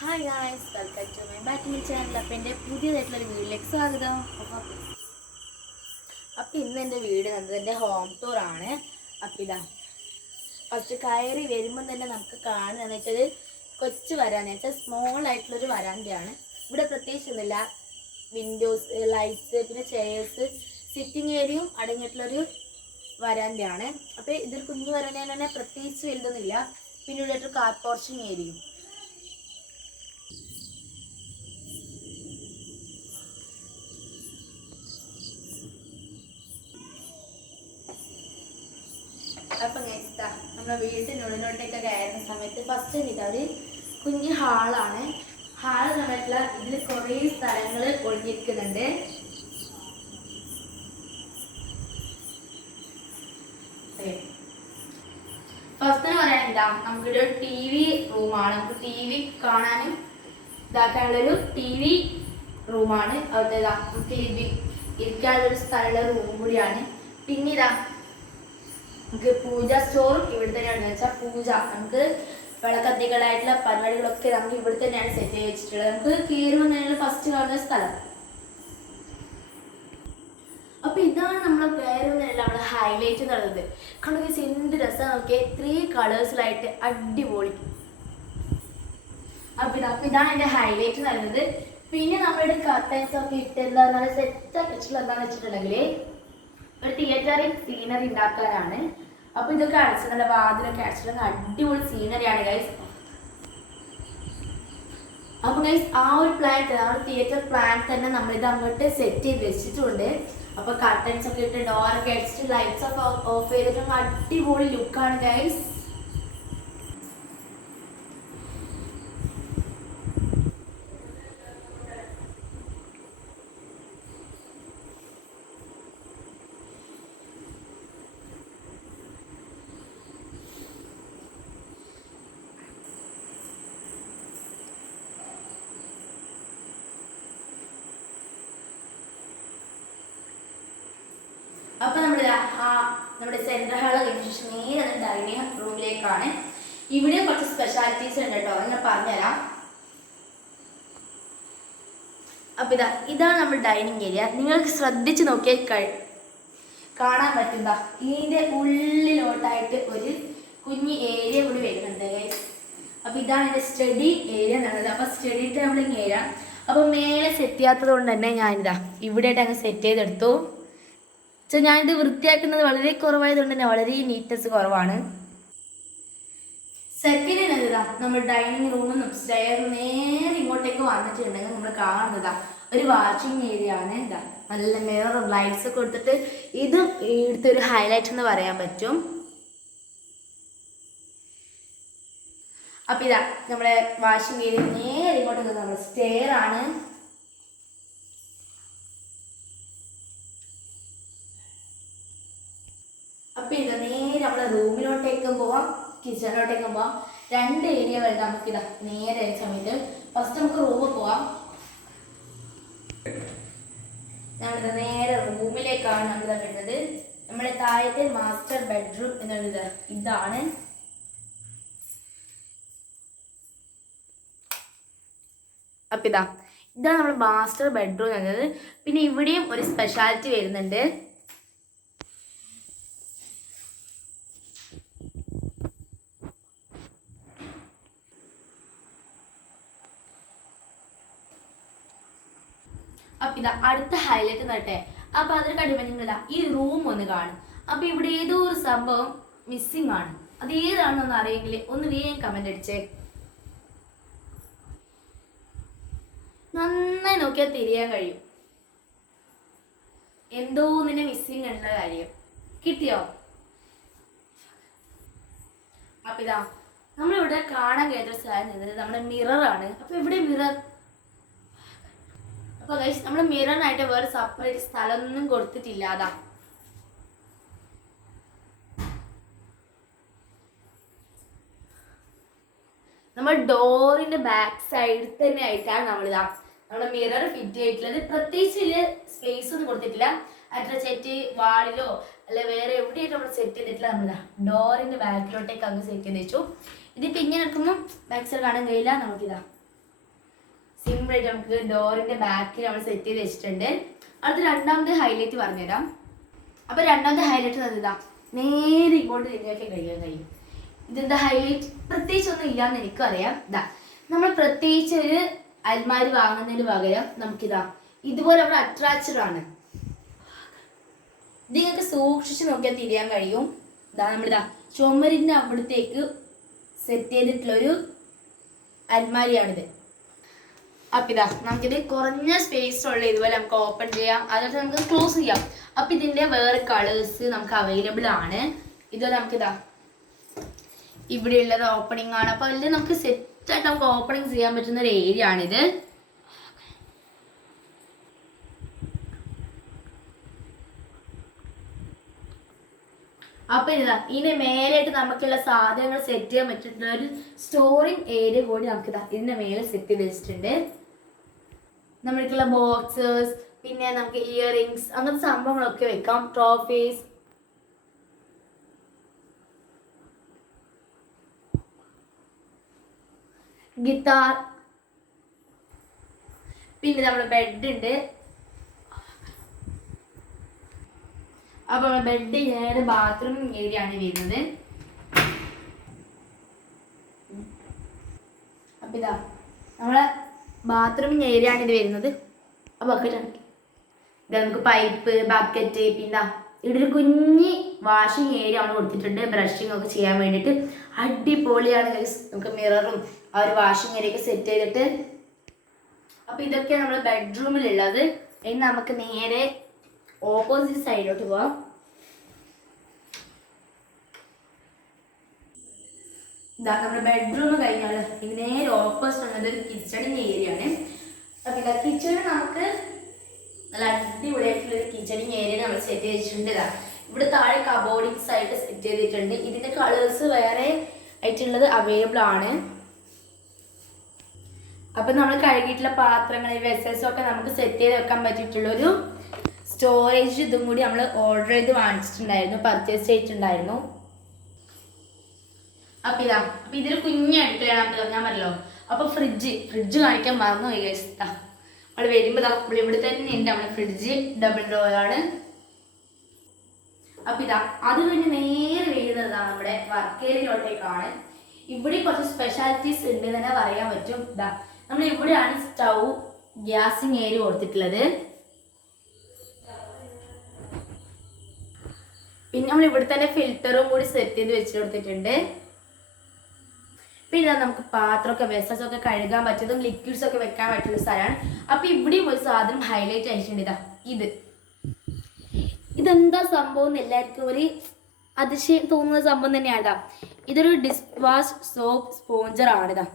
Hi guys, welcome to my back to my channel. അപ്പോൾ എൻ്റെ പുതിയതായിട്ടുള്ളൊരു വീഡിയോയിലേക്ക് സ്വാഗതം. അപ്പോൾ ഇന്ന് എൻ്റെ വീട് കണ്ടത് എൻ്റെ ഹോം ടൂറാണ്. അപ്പോൾ ഇതാ ഫസ്റ്റ് കയറി വരുമ്പം തന്നെ നമുക്ക് കാണുകയെന്ന് വെച്ചാൽ കൊച്ചു വരാന്ന് വെച്ചാൽ സ്മോൾ ആയിട്ടുള്ളൊരു വരാന്തയാണ്. ഇവിടെ പ്രത്യേകിച്ചൊന്നുമില്ല, വിൻഡോസ്, ലൈറ്റ്സ്, പിന്നെ ചെയേഴ്സ്, സിറ്റിംഗ് ഏരിയയും അടങ്ങിയിട്ടുള്ളൊരു വരാന്തയാണ്. അപ്പോൾ ഇതൊരു കുഞ്ഞു വരാന്തയാണ് തന്നെ, പ്രത്യേകിച്ച് വലുതൊന്നുമില്ല. പിന്നെ ഇവിടെ കാർ പോർച്ചിങ് ഏരിയയും. അപ്പം നമ്മുടെ വീട്ടിനുള്ളിലോട്ടേക്ക് കയറുന്ന സമയത്ത് ഫസ്റ്റ് ഒരു കുഞ്ഞ് ഹാളാണ്. ഹാള് കണ്ടിട്ടുള്ള ഇതിൽ കുറേ സ്ഥലങ്ങൾ ഒളിഞ്ഞിരിക്കുന്നുണ്ട്. ഫസ്റ്റ് പറയാനില്ല, നമുക്കൊരു ടി വി റൂമാണ്. നമുക്ക് ടി വി കാണാനും ഇതാക്കാനുള്ളൊരു ടി വി റൂമാണ്. അവിടെ നമുക്ക് ഇരിക്കാനുള്ളൊരു സ്ഥലമുള്ള റൂം കൂടിയാണ്. പിന്നെ നമുക്ക് പൂജ സ്റ്റോറും ഇവിടെ തന്നെയാണെന്ന് വെച്ചാൽ പൂജ നമുക്ക് വിളക്കത്തികളായിട്ടുള്ള പരിപാടികളൊക്കെ നമുക്ക് ഇവിടെ തന്നെയാണ് സെറ്റ് ചെയ്ത് വെച്ചിട്ടുള്ളത്. നമുക്ക് കയറുമ്പോൾ തന്നെയാണ് ഫസ്റ്റ് കാണുന്ന സ്ഥലം. അപ്പൊ ഇതാണ് നമ്മൾ കയറുന്നതിനുള്ള നമ്മുടെ ഹൈലൈറ്റ് എന്നുള്ളത്. കണ്ടു എന്ത് രസം നോക്കിയാൽ 3 കളേഴ്സിലായിട്ട് അടിപൊളി. അപ്പൊ ഇതാണ് എന്റെ ഹൈലൈറ്റ് എന്നുള്ളത്. പിന്നെ നമ്മളുടെ കർട്ടൻസ് ഒക്കെ ഇട്ട് നല്ല സെറ്റ് ആക്കി വെച്ചിട്ടുള്ള എന്താണെന്ന് വെച്ചിട്ടുണ്ടെങ്കിൽ ഒരു തിയേറ്ററിൽ സീനറി ഉണ്ടാക്കാനാണ്. അപ്പൊ ഇതൊക്കെ അടച്ച് നല്ല വാതിലൊക്കെ അടച്ചിട്ടുള്ള അടിപൊളി സീനറിയാണ് ഗൈസ്. അപ്പൊ ഗൈസ് ആ ഒരു തിയേറ്റർ പ്ലാൻ തന്നെ നമ്മളിത് അങ്ങോട്ട് സെറ്റ് ചെയ്ത് വെച്ചിട്ടുണ്ട്. അപ്പൊ കർട്ടൻസ് ഒക്കെ ഇട്ട് ഡോറൊക്കെ അടിച്ചിട്ട് ലൈറ്റ്സ് ഒക്കെ ഓഫ് ചെയ്തിട്ട് അടിപൊളി ലുക്കാണ് ഗൈസ്. അപ്പൊ നമ്മുടെ സെൻട്രൽ ഹാള് കഴിഞ്ഞ ശേഷം നേരെ ഡൈനിങ് റൂമിലേക്കാണ്. ഇവിടെ കുറച്ച് സ്പെഷ്യാലിറ്റീസ് ഉണ്ട് കേട്ടോ, ഞാൻ പറഞ്ഞുതരാം. അപ്പൊ ഇതാണ് നമ്മുടെ ഡൈനിങ് ഏരിയ. നിങ്ങൾക്ക് ശ്രദ്ധിച്ച് നോക്കിയാൽ കാണാൻ പറ്റുന്ന ഇതിന്റെ ഉള്ളിലോട്ടായിട്ട് ഒരു കുഞ്ഞു ഏരിയ കൂടി വരുന്നുണ്ട് ഗൈസ്. അപ്പൊ ഇതാണ് എന്റെ സ്റ്റഡി ഏരിയ എന്നുള്ളത്. അപ്പൊ സ്റ്റഡി ടേബിളിങ് ഏരിയ. അപ്പൊ മേലെ സെറ്റ് ചെയ്യാത്തത് കൊണ്ട് തന്നെ ഞാനിതാ ഇവിടെയായിട്ട് അങ്ങ് സെറ്റ് ചെയ്തെടുത്തു. ഞാനിത് വൃത്തിയാക്കുന്നത് വളരെ കുറവായതുകൊണ്ട് തന്നെ വളരെ നീറ്റ്നെസ് കുറവാണ്. സെക്കൻഡ് നമ്മൾ ഡൈനിങ് റൂമിൽ നിന്നും സ്റ്റെയർ നേരെ ഇങ്ങോട്ടേക്ക് വന്നിട്ടുണ്ടെങ്കിൽ നമ്മൾ കാണുന്നതാ ഒരു വാഷിംഗ് ഏരിയ ആണ്. നല്ല മിററും ലൈറ്റ്സ് ഒക്കെ കൊടുത്തിട്ട് ഇതും ഇവിടുത്തെ ഒരു ഹൈലൈറ്റ് എന്ന് പറയാൻ പറ്റും. അപ്പൊ നമ്മുടെ വാഷിംഗ് ഏരിയ നേരെ ഇങ്ങോട്ടേക്ക് നമ്മുടെ സ്റ്റെയർ ആണ്. അപ്പൊ നേരെ നമ്മുടെ റൂമിലോട്ടേക്കും പോവാം, കിച്ചണിലോട്ടേക്കും പോവാം. 2 ഏരിയ വരുന്നത് നമുക്ക് നേരെ സമയത്ത് ഫസ്റ്റ് നമുക്ക് റൂമിൽ പോവാം. നമ്മളിത് നേരെ റൂമിലേക്കാണ് നമ്മൾ വരുന്നത്. നമ്മുടെ താഴത്തെ മാസ്റ്റർ ബെഡ്റൂം എന്നുള്ളത് ഇതാണ്. അപ്പൊ ഇതാണ് നമ്മുടെ മാസ്റ്റർ ബെഡ്റൂം എന്നത്. പിന്നെ ഇവിടെയും ഒരു സ്പെഷ്യാലിറ്റി വരുന്നുണ്ട്. അപ്പൊ അടുത്ത ഹൈലൈറ്റ് നട്ടെ. അപ്പൊ അതിന് കടിമഞ്ഞില്ല ഈ റൂം ഒന്ന് കാണും. അപ്പൊ ഇവിടെ ഏതോ ഒരു സംഭവം മിസ്സിംഗ് ആണ്. അത് ഏതാണെന്നൊന്ന് അറിയെങ്കിൽ ഒന്ന് വേഗം കമന്റ് അടിച്ചേ. നന്നായി നോക്കിയാൽ തിരിയാൻ കഴിയും എന്തോ നിന്നെ മിസ്സിംഗ് ഉള്ള കാര്യം. കിട്ടിയോ? അപ്പൊ നമ്മളിവിടെ കാണാൻ കഴിയാത്ത സാധനം നമ്മുടെ മിററാണ്. അപ്പൊ ഇവിടെ മിറർ. അപ്പൊ ഗൈസ് നമ്മൾ മിററിനായിട്ട് വേറെ സെപ്പറേറ്റ് സ്ഥലമൊന്നും കൊടുത്തിട്ടില്ല. നമ്മൾ ഡോറിന്റെ ബാക്ക് സൈഡിൽ തന്നെ ആയിട്ടാണ് നമ്മുടെ മിറർ ഫിറ്റ് ചെയ്തിട്ടുള്ളത്. പ്രത്യേകിച്ച് വലിയ സ്പേസ് ഒന്നും കൊടുത്തിട്ടില്ല. അട്രസെറ്റ് വാളിലോ അല്ലെ വേറെ എവിടെയായിട്ട് നമ്മൾ സെറ്റ് ചെയ്തിട്ടില്ല. ഡോറിന്റെ ബാക്കിലോട്ടേക്ക് അങ്ങ് സെറ്റ് ചെയ്ത് വെച്ചു. ഇതിപ്പോ ഇങ്ങനെ എടുക്കുമ്പോൾ ബാക്ക് സൈഡ് കാണാൻ കഴിയില്ല. നമുക്കിതാ സിമ്പിളായിട്ട് നമുക്ക് ഡോറിന്റെ ബാക്കിൽ നമ്മൾ സെറ്റ് ചെയ്ത് വെച്ചിട്ടുണ്ട്. അടുത്ത രണ്ടാമത്തെ ഹൈലൈറ്റ് പറഞ്ഞുതരാം. അപ്പൊ രണ്ടാമത്തെ ഹൈലൈറ്റ് ഇതാ, നേരെ ഇങ്ങോട്ട് തിരിഞ്ഞൊക്കെ കഴിയാൻ കഴിയും. ഇതെന്താ ഹൈലൈറ്റ്? പ്രത്യേകിച്ച് ഒന്നും ഇല്ലാന്ന് എനിക്കറിയാം. ഇതാ നമ്മൾ പ്രത്യേകിച്ച് ഒരു അൽമാരി വാങ്ങുന്നതിന് പകരം നമുക്കിതാ ഇതുപോലെ നമ്മുടെ അട്രാക്റ്റഡ് ആണ്. ഇത് നിങ്ങൾക്ക് സൂക്ഷിച്ച് നോക്കിയാൽ തിരിയാൻ കഴിയും. ഇതാ നമ്മളിതാ ചുമരിന്റെ അവിടത്തേക്ക് സെറ്റ് ചെയ്തിട്ടുള്ളൊരു അൽമാരിയാണിത്. അപ്പൊ ഇതാ നമുക്കിത് കുറഞ്ഞ സ്പേസ് ഉള്ള ഇതുപോലെ നമുക്ക് ഓപ്പൺ ചെയ്യാം, അതുപോലെ നമുക്ക് ക്ലോസ് ചെയ്യാം. അപ്പൊ ഇതിന്റെ വേറെ കളേഴ്സ് നമുക്ക് അവൈലബിൾ ആണ്. ഇത് നമുക്കിതാ ഇവിടെ ഉള്ളത് ഓപ്പണിംഗ് ആണ്. അപ്പൊ അതിൽ നമുക്ക് സെറ്റ് ആയിട്ട് നമുക്ക് ഓപ്പണിംഗ് ചെയ്യാൻ പറ്റുന്ന ഒരു ഏരിയ ആണിത്. അപ്പൊ ഇതാ ഇതിന്റെ മേലായിട്ട് നമുക്കുള്ള സാധനങ്ങൾ സെറ്റ് ചെയ്യാൻ പറ്റിയിട്ടുള്ള ഒരു സ്റ്റോറിംഗ് ഏരിയ കൂടി നമുക്കിതാ ഇതിന്റെ മേലെ സെറ്റ് ചെയ്ത് വെച്ചിട്ടുണ്ട്. നമ്മൾക്കുള്ള ബോക്സസ്, പിന്നെ നമുക്ക് ഇയറിങ്സ്, അങ്ങനത്തെ സംഭവങ്ങളൊക്കെ വെക്കാം. ട്രോഫീസ്, ഗിത്താർ, പിന്നെ നമ്മുടെ ബെഡ് ഉണ്ട്. അപ്പൊ നമ്മുടെ ബെഡ് ഏത് ബാത്റൂം ഏരിയ ആണ് വരുന്നത്. അപ്പൊ ഇതാ നമ്മളെ ബാത്റൂമിങ് ഏരിയ ആണ് ഇത് വരുന്നത്. ആ ബക്കറ്റാണ് ഇതാ, നമുക്ക് പൈപ്പ്, ബക്കറ്റ്, പിന്നെ ഇവിടെ ഒരു കുഞ്ഞി വാഷിംഗ് ഏരിയ ആണ് കൊടുത്തിട്ടുണ്ട്, ബ്രഷിംഗ് ഒക്കെ ചെയ്യാൻ വേണ്ടിയിട്ട്. അടിപൊളിയാണ് ഗൈസ്. നമുക്ക് മിററും ആ ഒരു വാഷിംഗ് ഏരിയ ഒക്കെ സെറ്റ് ചെയ്തിട്ട്. അപ്പൊ ഇതൊക്കെയാണ് നമ്മുടെ ബെഡ്റൂമിലുള്ളത്. ഇനി നമുക്ക് നേരെ ഓപ്പോസിറ്റ് സൈഡിലോട്ട് പോവാം. ഇതാ നമ്മുടെ ബെഡ്റൂം കഴിഞ്ഞാൽ ഇനി നേരെ ഓപ്പോസിറ്റ് ഉള്ളത് ഒരു കിച്ചണിന്റെ ഏരിയ ആണ്. അപ്പൊ ഇതാ കിച്ചണിൽ നമുക്ക് നല്ല അടിപൊളിയായിട്ടുള്ള ഒരു കിച്ചണിങ് ഏരിയ നമ്മൾ സെറ്റ് ചെയ്തിട്ടുണ്ട്. ഇതാ ഇവിടെ താഴെ കബോർഡിങ്സ് ആയിട്ട് സെറ്റ് ചെയ്തിട്ടുണ്ട്. ഇതിന്റെ കളേഴ്സ് വേറെ ആയിട്ടുള്ളത് അവൈലബിൾ ആണ്. അപ്പൊ നമ്മൾ കഴുകിയിട്ടുള്ള പാത്രങ്ങൾ, വെസൽസ് ഒക്കെ നമുക്ക് സെറ്റ് ചെയ്ത് വെക്കാൻ പറ്റിയിട്ടുള്ള ഒരു സ്റ്റോറേജ് ഇതും കൂടി നമ്മൾ ഓർഡർ ചെയ്ത് വാങ്ങിച്ചിട്ടുണ്ടായിരുന്നു, പർച്ചേസ് ചെയ്തിട്ടുണ്ടായിരുന്നു. അപ്പൊ ഇതാ അപ്പൊ ഇതിൽ കുഞ്ഞ് അടുക്കളയാണ് ഞാൻ പറഞ്ഞല്ലോ. അപ്പൊ ഫ്രിഡ്ജ് കാണിക്കാൻ മറന്നു പോയി ഗൈസ്. നമ്മൾ വരുമ്പോൾ ഇവിടെ തന്നെ ഉണ്ട് നമ്മുടെ ഫ്രിഡ്ജ്, ഡബിൾ ഡോർ ആണ്. അപ്പൊ ഇതാ അത് കഴിഞ്ഞ് നേരെ വീഴുന്നതാണ് നമ്മുടെ വർക്ക് ഏരിയയിലോട്ടേക്കാണ്. ഇവിടെ കുറച്ച് സ്പെഷ്യാലിറ്റീസ് ഉണ്ട് തന്നെ പറയാൻ പറ്റും. ഇതാ നമ്മൾ ഇവിടെയാണ് സ്റ്റൗ, ഗ്യാസിങ് ഏരിയ കൊടുത്തിട്ടുള്ളത്. പിന്നെ നമ്മൾ ഇവിടെ തന്നെ ഫിൽറ്ററും കൂടി സെറ്റ് ചെയ്ത് വെച്ച് കൊടുത്തിട്ടുണ്ട്. പിന്നെ നമുക്ക് പാത്രമൊക്കെ, വെസൽസ് ഒക്കെ കഴുകാൻ പറ്റുന്നതും ലിക്വിഡ്സ് ഒക്കെ വെക്കാൻ പറ്റുന്ന സ്ഥലമാണ്. അപ്പൊ ഇവിടെയും ഒരു സാധനം ഹൈലൈറ്റ് ആയിട്ടുണ്ട്. ഇതാ ഇതെന്താ സംഭവം എന്ന് എല്ലാവർക്കും ഒരു അതിശയം തോന്നുന്ന സംഭവം തന്നെയാണ്. ഇതൊരു ഡിഷ് വാഷ് സോപ്പ് സ്പോഞ്ചർ ആണ്.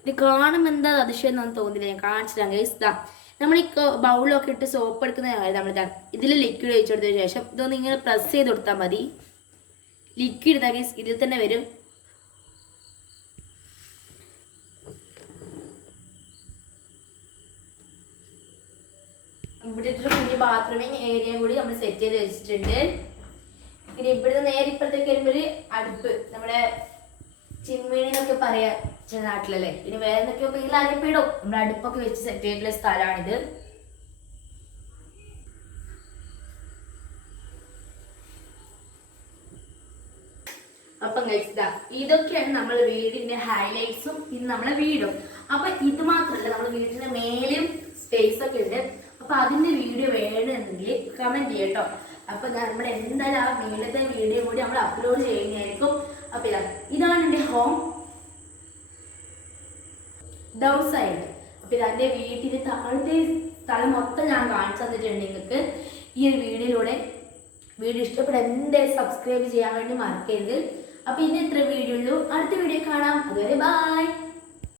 ഇത് കാണുമ്പോൾ എന്താ അതിശയം എന്നൊന്നും തോന്നില്ല, ഞാൻ കാണിച്ചിട്ടാണ് ഗൈസ്. നമ്മൾ ഈ ബൗളൊക്കെ ഇട്ട് സോപ്പ് എടുക്കുന്ന കാര്യം നമ്മളിതാ ഇതിൽ ലിക്വിഡ് ഒഴിച്ചു കൊടുത്തതിന് ശേഷം ഇതൊന്ന് ഇങ്ങനെ പ്രസ് ചെയ്ത് കൊടുത്താൽ മതി. ലിക്വിഡ് ഇതാ ഗൈസ് ഇതിൽ തന്നെ വരും. ഇവിടെ ഒരു കുഞ്ഞ് ബാത്റൂമിങ് ഏരിയ കൂടി നമ്മൾ സെറ്റ് ചെയ്ത് വെച്ചിട്ടുണ്ട്. പിന്നെ ഇവിടുന്ന് നേരെ ഇപ്പോഴത്തേക്ക് വരുമ്പോൾ ഒരു അടുപ്പ്, നമ്മുടെ ചിമ്മിണിന്നൊക്കെ പറയാ ചില നാട്ടിലല്ലേ, പിന്നെ വേറെ എന്തൊക്കെയൊക്കെ ഇതിൽ അറിയപ്പെടും. നമ്മൾ അടുപ്പൊക്കെ വെച്ച് സെറ്റ് ചെയ്തിട്ടുള്ള സ്ഥലമാണിത്. അപ്പം ഇതൊക്കെയാണ് നമ്മുടെ വീടിന്റെ ഹൈലൈറ്റ്സും ഇത് നമ്മളെ വീടും. അപ്പൊ ഇത് മാത്രമല്ല, നമ്മുടെ വീടിന്റെ മേലും സ്പേസ് ഒക്കെ ഉണ്ട്. അപ്പൊ അതിന്റെ വീഡിയോ വേണമെന്നുണ്ടെങ്കിൽ കമന്റ് ചെയ്യട്ടോ. അപ്പൊ നമ്മൾ എന്തായാലും ആ വീടിന്റെ വീഡിയോ കൂടി നമ്മൾ അപ്ലോഡ് ചെയ്യുന്നതായിരിക്കും. അപ്പൊ ഇതാണ് എൻ്റെ ഹോം ഡൗൺ സൈഡ്. അപ്പൊ ഇതെന്റെ വീട്ടിൽ താഴത്തെ സ്ഥലം മൊത്തം ഞാൻ കാണിച്ചു തന്നിട്ടുണ്ട് നിങ്ങൾക്ക് ഈ ഒരു വീഡിയോയിലൂടെ. വീഡിയോ ഇഷ്ടപ്പെട്ട എന്തായാലും സബ്സ്ക്രൈബ് ചെയ്യാൻ വേണ്ടി മറക്കരുത്. അപ്പൊ ഇന്ന് ഇത്ര വീഡിയോ ഉള്ളൂ. അടുത്ത വീഡിയോ കാണാം. അതുവരെ ബൈ.